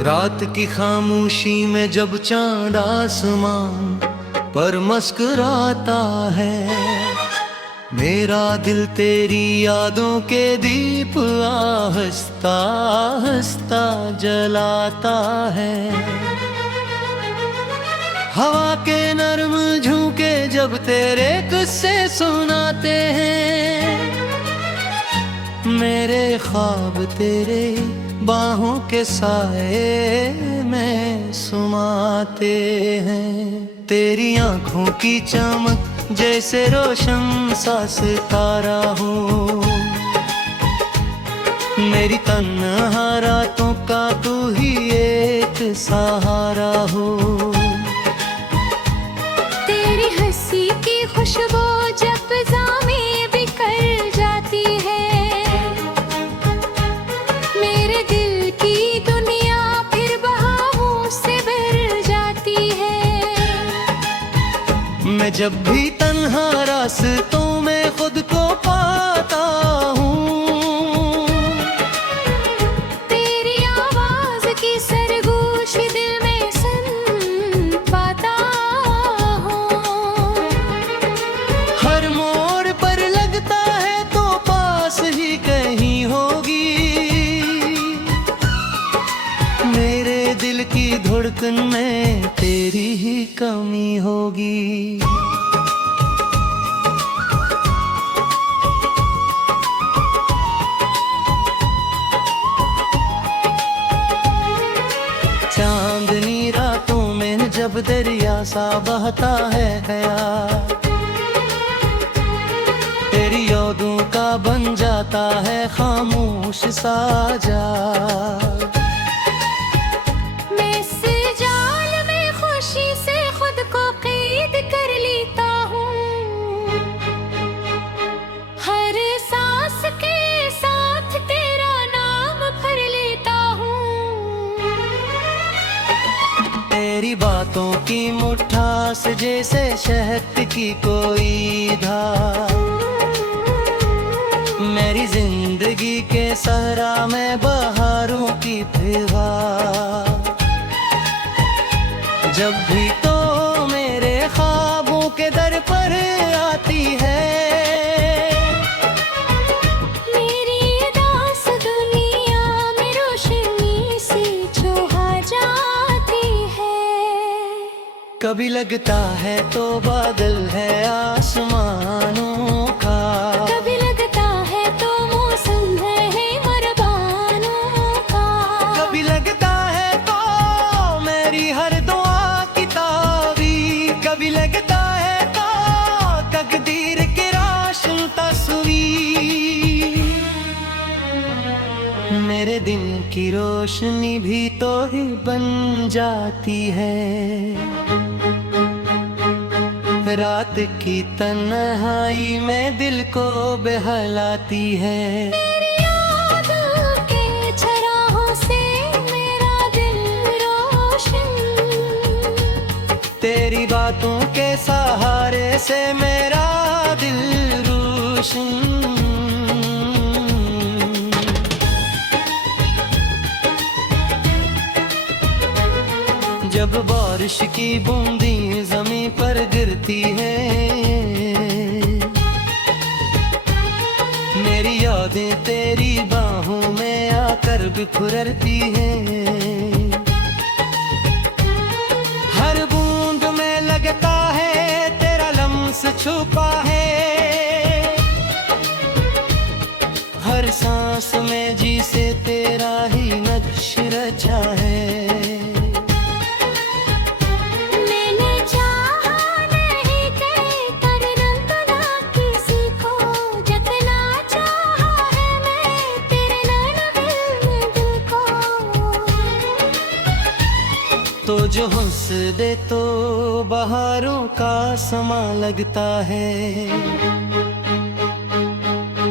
रात की खामोशी में जब चांद आसमान पर मुस्कुराता है, मेरा दिल तेरी यादों के दीप आहिस्ता आहिस्ता जलाता है। हवा के नर्म झोंके जब तेरे किस्से सुनाते हैं, मेरे ख्वाब तेरे बाहों के साए में सुमाते हैं। तेरी आंखों की चमक जैसे रोशन सा सितारा हो, मेरी तन्हा रातों का तू ही एक सहारा हो। तेरी हंसी की खुशबू जब ज़ामें बिखर जाती है, मेरे दिल की दुनिया फिर बहावों से भर जाती है। मैं जब भी तन्हा रास्तों में खुद को पाता हूँ, तेरी आवाज की सरगोश दिल में सुन पाता हूँ। हर मोड़ पर लगता है तो पास ही कहीं होगी, मेरे दिल की धड़कन में तेरी ही कमी होगी। चांदनी रातों में जब दरिया सा बहता है ख्याल, तेरी यादों का बन जाता है खामोश सा जाल। मैं इस जाल में खुशी से खुद को कैद कर लेता हूँ, हर सांस के साथ तेरा नाम भर लेता हूँ। तेरी बातों की मुट्ठास जैसे शहद की कोई धार, मेरी जिंदगी के सहरा में बहारों की फिजा। जब भी तो मेरे ख्वाबों के दर पर आती है, मेरी उदास दुनिया में रोशनी सी छुहा जाती है। कभी लगता है तो बादल है आसमानों का, कभी लगता है तो मौसम है मरबानों का, कभी लगता है तो मेरी हर दुआ की ताबीर, कभी लगता है तो तकदीर की रोशन तस्वीर। मेरे दिल की रोशनी भी तो ही बन जाती है, रात की तन्हाई में दिल को बहलाती है। तेरी यादों के चराहों से मेरा दिल रोशन, तेरी बातों के सहारे से मेरा दिल रोशन। जब बारिश की बूंदी जमीन पर गिरती है, मेरी यादें तेरी बाहों में आकर बिखरती हैं। हर बूंद में लगता है तेरा लम्स छुपा है, हर सांस में जी से तेरा ही नक्श रचा है। तो जो हंस दे तो बहारों का समा लगता है,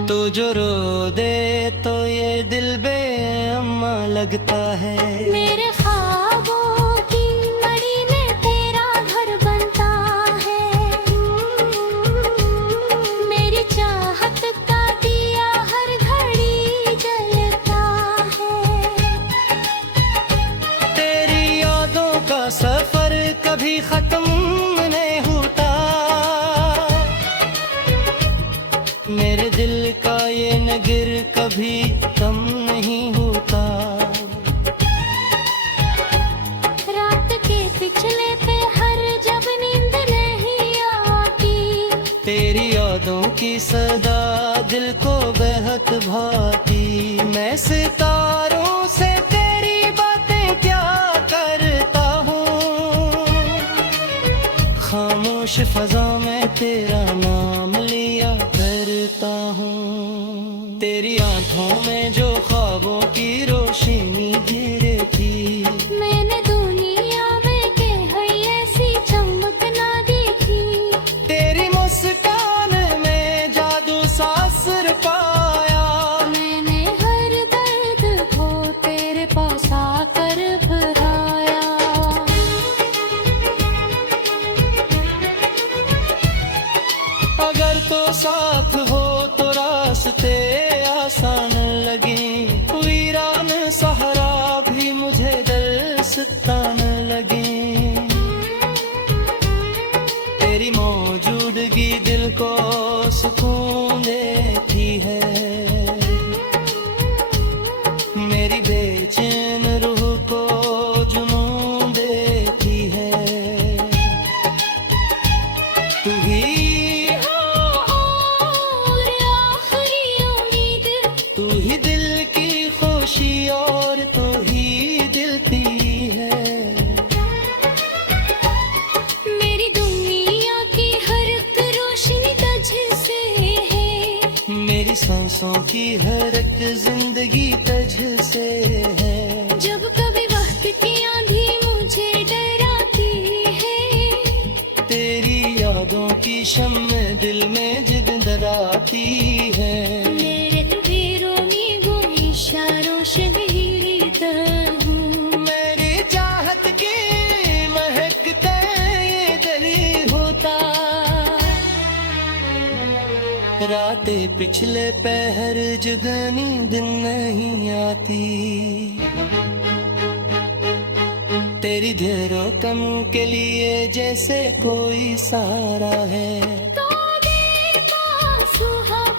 तो जो रो दे तो ये दिल बेअम्मा लगता है। मेरे ख्वाबों की मड़ी में तेरा घर बनता है, मेरी चाहत का दिया हर घड़ी जलता है। कभी कम नहीं होता। रात के पिछले पहर जब नींद नहीं आती, तेरी यादों की सदा दिल को बेहद भाती। मैं सितारों से तेरी बातें क्या करता हूँ, खामोश फजा में तेरा नाम लिया करता हूँ। तेरी आंखों में जो ख्वाबों की रोशनी गिरे थी, मैंने दुनिया में कहीं ऐसी चमक ना देखी। तेरी मुस्कान में जादू सा असर पाया। मैंने हर दर्द को तेरे पास आकर भराया। अगर तो साथ हो तो रास्ते आसान लगे, वीरान सहारा भी मुझे दस्तान लगे। तेरी मौजूदगी दिल को सुकून देती है, मेरी बेचैन रूह को जुनून देती है। तू ही और आखिरी उम्मीद, तू ही दिल की खुशी और तू ही दिल की है। मेरी दुनिया की हर एक रोशनी तुझसे है। मेरी सांसों की हर एक जिंदगी तुझसे है। जब कभी वक्त की आंधी मुझे डराती है, तेरी यादों की शम्म दिल में जिंदराती है। मेरे बेरोनी गुम इशारों से हिलता हूँ। मेरी चाहत की महकते ये दिल होता। रातें पिछले पहर जुगनी दिन नहीं आती, तेरी धड़कन के लिए जैसे कोई सहारा है। तो बेपास हम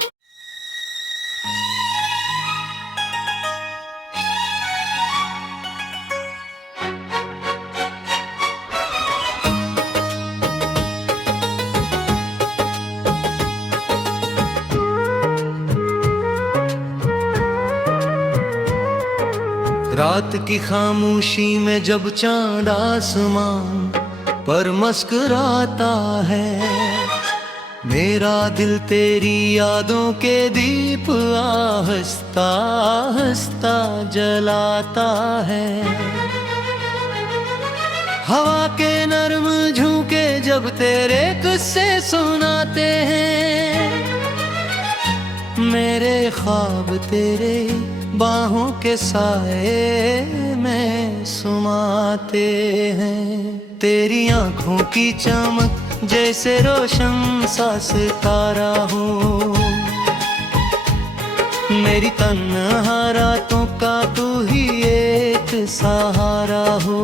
रात की खामोशी में जब चांद आसमान पर मुस्कुराता है, मेरा दिल तेरी यादों के दीप आहिस्ता आहिस्ता जलाता है। हवा के नर्म झोंके जब तेरे किस्से सुनाते हैं, मेरे ख्वाब तेरे बाहों के साए में सुमाते हैं। तेरी आंखों की चमक जैसे रोशन सा सितारा हो, मेरी तन्हा रातों का तू ही एक सहारा हो।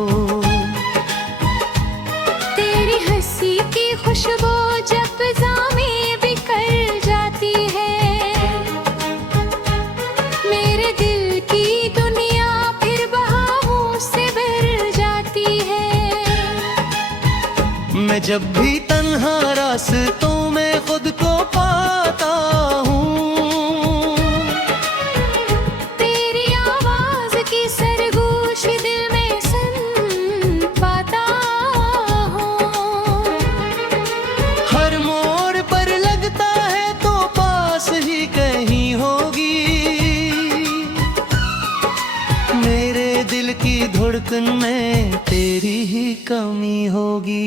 तेरी हंसी की खुशबू जब ज़ामें बिखर जाती है, मेरे दिल की दुनिया फिर बहावों से भर जाती है। मैं जब भी तन्हा रास्तों में खुद को पाता हूँ, तेरी आवाज की सरगोश दिल में सुन पाता हूँ। हर मोड़ पर लगता है तो पास ही कहीं होगी, मेरे दिल की धड़कन में तेरी ही कमी होगी।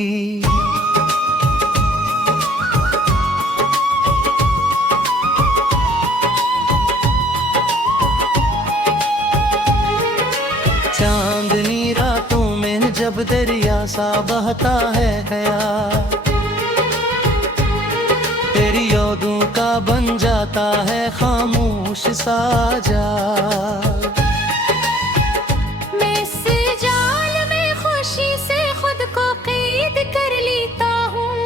चांदनी रातों में जब दरिया सा बहता है ख्याल, तेरी यादों का बन जाता है खामोश सा जाल। मैं इस जाल में खुशी से खुद को कैद कर लेता हूँ।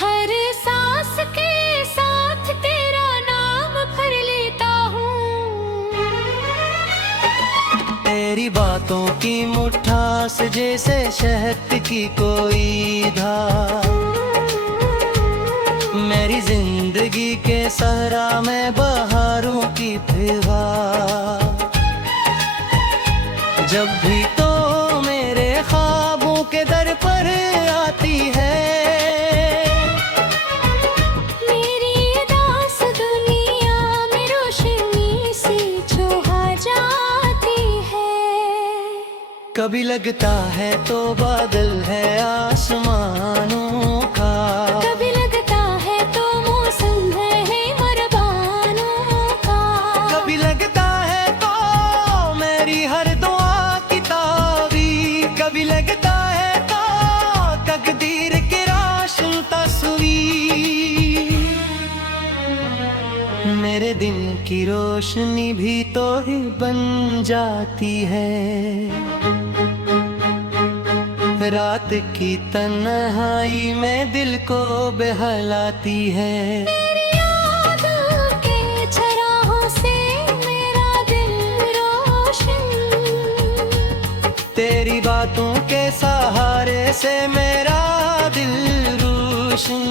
हर सांस के साथ तेरा नाम सांस जैसे शहद की कोई धार। मेरी जिंदगी के सहरा में बहारों की फिजा। जब भी तो मेरे ख्वाबों के दर पर आती है, मेरी उदास दुनिया में रोशनी सी छुहा जाती है। कभी लगता है तो बादल है आसमानों का, कभी लगता है तो मौसम है मरबानों का। कभी लगता है तो मेरी हर दुआ की ताबीर, कभी लगता है तो तकदीर की रोशन तस्वीर। मेरे दिन की रोशनी भी तो ही बन जाती है, रात की तन्हाई में दिल को बहलाती है। तेरी यादों के चराहों से मेरा दिल रोशन, तेरी बातों के सहारे से मेरा दिल रोशन।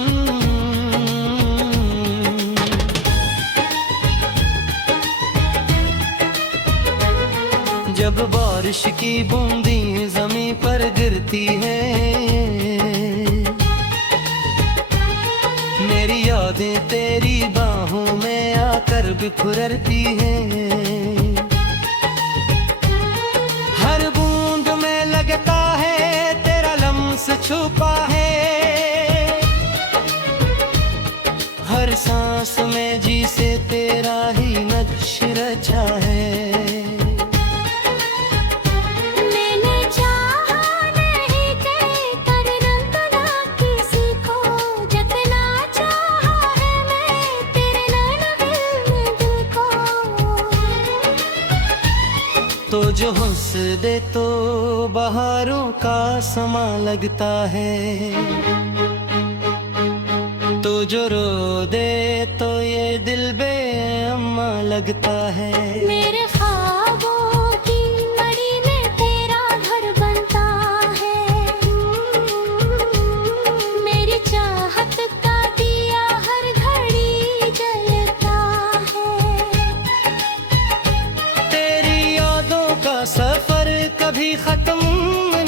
जब बारिश की बूंदी जमीन पर गिरती है, मेरी यादें तेरी बाहों में आकर बिखरती हैं। हर बूंद में लगता है तेरा लम्स छुपा है, हर सांस में जी से तेरा ही नक्श रचा है। तो जो हंस दे तो बहारों का समा लगता है, तो जो रो दे तो ये दिल बेअम्मा लगता है। मेरे ख्वाबों की मड़ी में तेरा घर बनता है, मेरी चाहत का दिया हर घड़ी जलता है। तेरी यादों का सफर कभी खत्म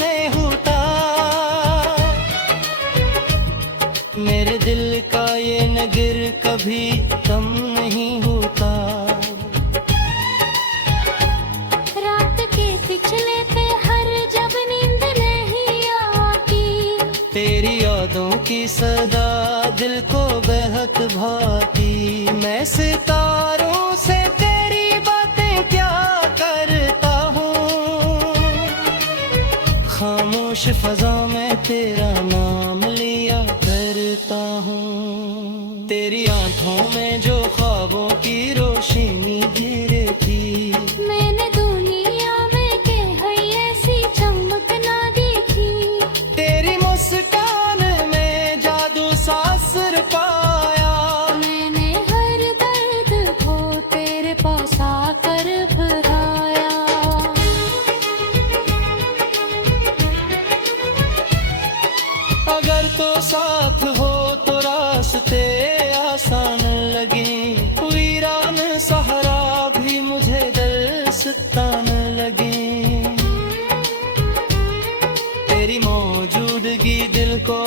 नहीं होता, मेरे दिल का ये नगर कभी कम नहीं होता। रात के पिछले पहर जब नींद नहीं आती, तेरी यादों की सदा दिल को बहक भाती। मैं सितारों से तेरी बातें क्या करता हूँ, खामोश फजा में तेरा नाम लिया करता हूँ। तेरी आंखों में जो ख्वाबों की रोशनी गिरती, मैंने दुनिया में कहीं ऐसी चमक ना देखी। तेरी मुस्कान में जादू सा असर पाया, मैंने हर दर्द को तेरे पास आकर भराया। अगर तो साथ हो तो रास्ते आसान लगे, वीरान सहारा भी मुझे दस्तान लगे। तेरी मौजूदगी दिल को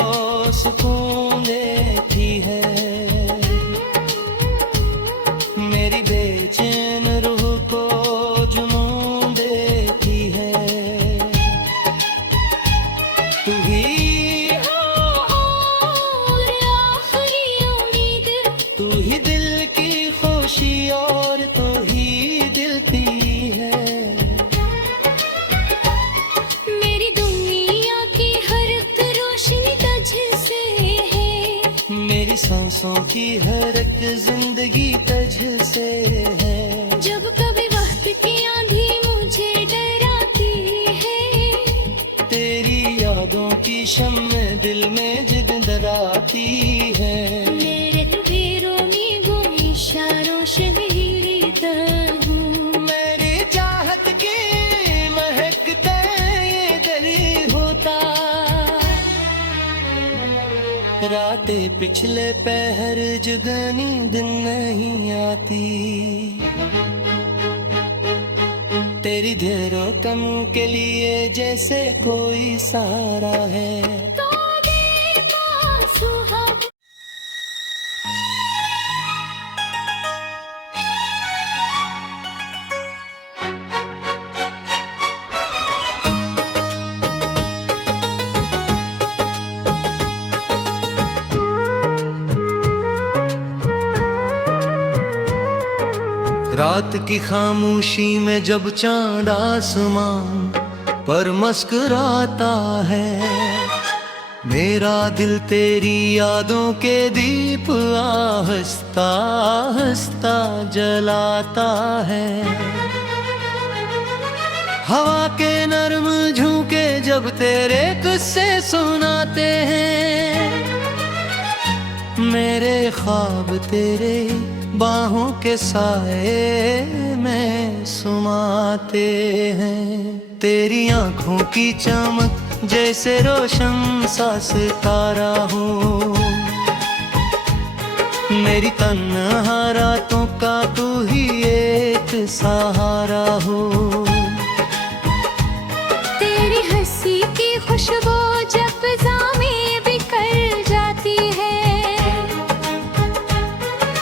सुकून देती है, मेरी बेचैन रूह को जुनून देती है। तू ही और आखिरी उम्मीद, तू ही दिल की खुशी और तू ही दिल की है। मेरी दुनिया की हर एक रोशनी तुझसे है, मेरी सांसों की हर एक जिंदगी तुझसे है। जब कभी वक्त की आंधी मुझे डराती है, तेरी यादों की शम्म दिल में जिद डराती है। मेरे तस्वीरों में गुम इशारों से गिरता हूँ। मेरी चाहत की महकते ये दरिया रातें पिछले पहर जुगनी दिन नहीं आती, तेरी देरों कम के लिए जैसे कोई सहारा है। तो बेपास हम रात की खामोशी में जब चांद आसमान पर मुस्कुराता है, मेरा दिल तेरी यादों के दीप आहिस्ता आहिस्ता जलाता है। हवा के नर्म झोंके जब तेरे किस्से सुनाते हैं, मेरे ख्वाब तेरे बाहों के साए में सुमाते हैं। तेरी आंखों की चमक जैसे रोशन सा सितारा हो, मेरी तन्हा रातों का तू ही एक सहारा हो। तेरी हंसी की खुशबू जब ज़ामें बिखर जाती है,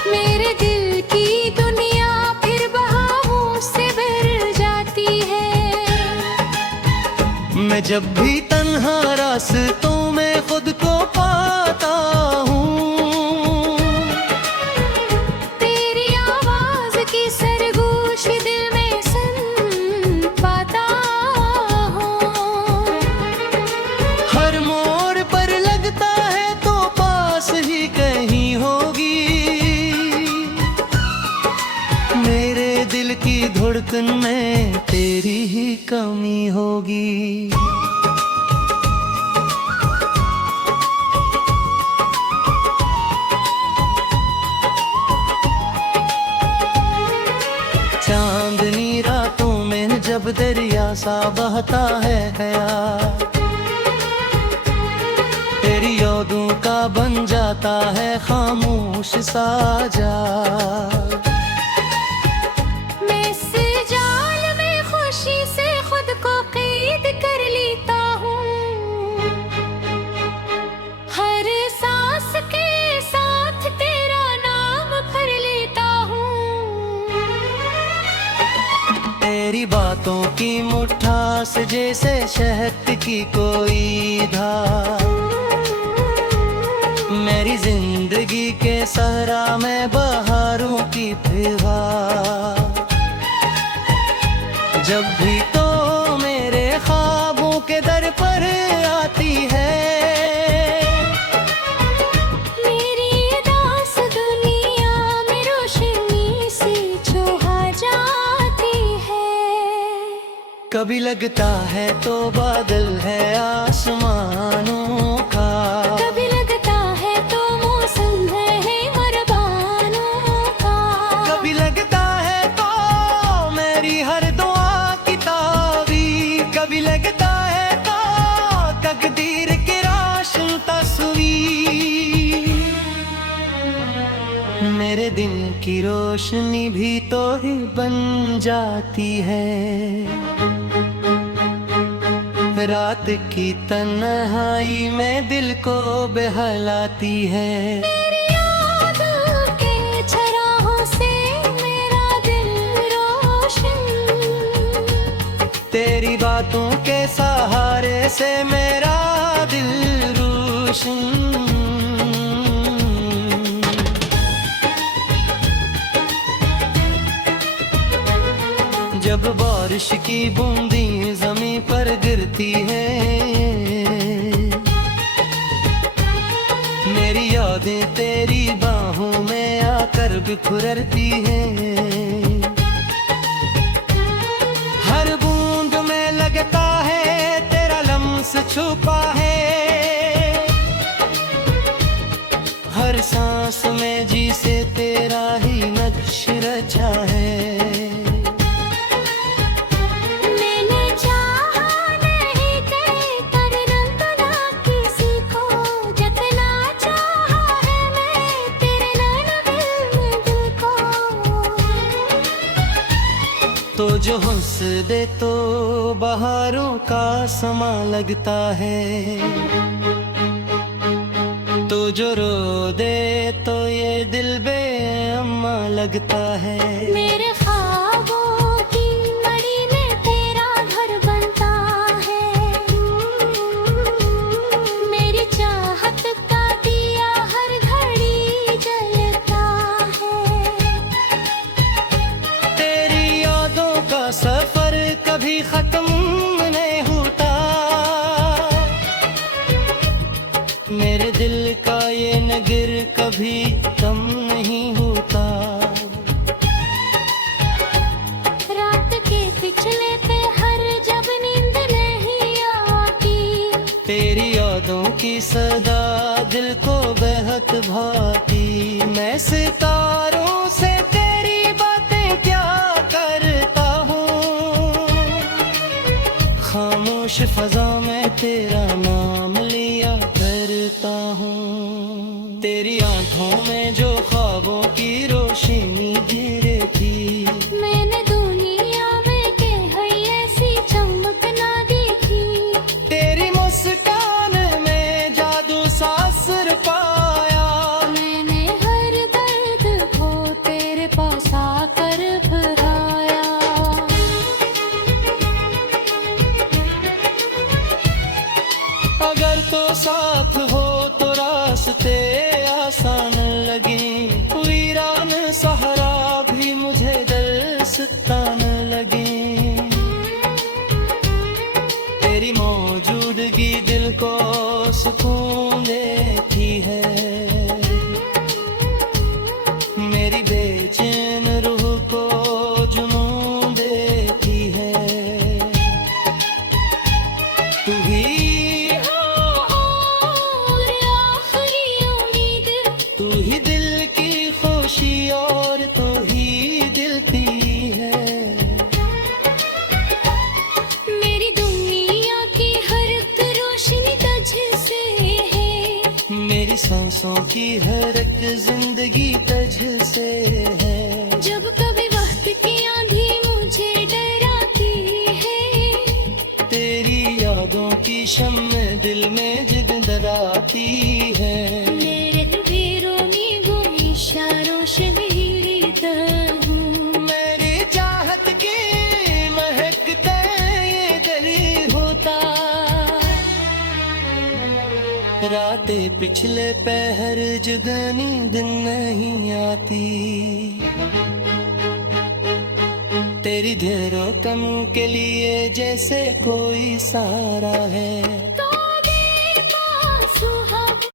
मेरे दिल की दुनिया फिर बहावों से भर जाती है। मैं जब भी तन्हा रास्तों में खुद को पाता हूँ, तेरी आवाज की सरगोश दिल में सुन पाता हूँ। हर मोड़ पर लगता है तो पास ही कहीं होगी, मेरे दिल की धड़कन में तेरी ही कमी होगी। चांदनी रातों में जब दरिया सा बहता है ख्याल, तेरी यादों का बन जाता है खामोश सा जाल। मैं इस जाल में खुशी से खुद को कैद कर लेता हूँ, हर सांस के साथ तेरा नाम भर लेता हूँ। तेरी बातों की मुठास जैसे शहद की कोई धार, मेरी जिंदगी के सहरा में बहारों की फिजा। जब भी तो मेरे ख्वाबों के दर पर आती है, मेरी उदास दुनिया में रोशनी से छुहा जाती है। कभी लगता है तो बादल है आसमानों का, कभी लगता है तो मौसम है मरबानों का, कभी लगता है तो मेरी हर दुआ की ताबीर, कभी लगता है तो तकदीर की रोशन तस्वीर। मेरे दिन की रोशनी भी तो ही बन जाती है, रात की तन्हाई में दिल को बहलाती है। तेरी यादों के चराहों से मेरा दिल रोशन, तेरी बातों के सहारे से मेरा दिल रोशन। जब बारिश की बूंदी जमीन पर गिरती है, मेरी यादें तेरी बाहों में आकर बिखरती हैं। हर बूंद में लगता है तेरा लम्स छुपा है, हर सांस में जी से तेरा ही नक्श रचा है। मैंने चाहा नहीं कर रंग ना किसी को, जितना चाहा तो जो हंस दे तो बहारों का समा लगता है, तो जो रो दे तो ये दिल बेअम्मा लगता है। मेरे ख्वाबों की मड़ी में तेरा घर बनता है, मेरी चाहत का दिया हर घड़ी जलता है। तेरी यादों का सफर कभी खत्म नहीं होता, मेरे दिल का ये नगर कभी कम नहीं होता। रात के पिछले पहर जब नींद नहीं आती, तेरी यादों की सदा दिल को बेहद भाती। मैं सितारों से तेरी बातें क्या करता हूँ, खामोश फजा में तेरा नाम लिया करता हूँ। तेरी आंखों में जो ख्वाबों की रोशनी गिरे थी, मैंने दुनिया में कहीं ऐसी चमक ना देखी। तेरी मुस्कान में जादू सा असर पाया, मैंने हर दर्द को तेरे पास आकर भराया। अगर तो साथ हो तो रास्ते आसान लगे, वीरान सहारा भी मुझे दर्शतान लगे। तेरी मौजूदगी दिल को सुकून देती है, मेरी बेचैन रूह को जुनून देती है। तू ही और आखिरी उम्मीद, तू ही दिल की खुशी और तू ही दिल की है। मेरी दुनिया की हर एक रोशनी तुझसे है, मेरी सांसों की हर एक जिंदगी तुझसे है। जब कभी वक्त की आंधी मुझे डराती है, तेरी यादों की शम्म दिल में जिद डराती है। मेरे तस्वीरों में वो इशारों से मिलता हूँ। मेरी चाहत की महकते ये गली होता, रातें पिछले पहर जुगनी दिन नहीं आती। तेरी ढेरों कम के लिए जैसे कोई सहारा है,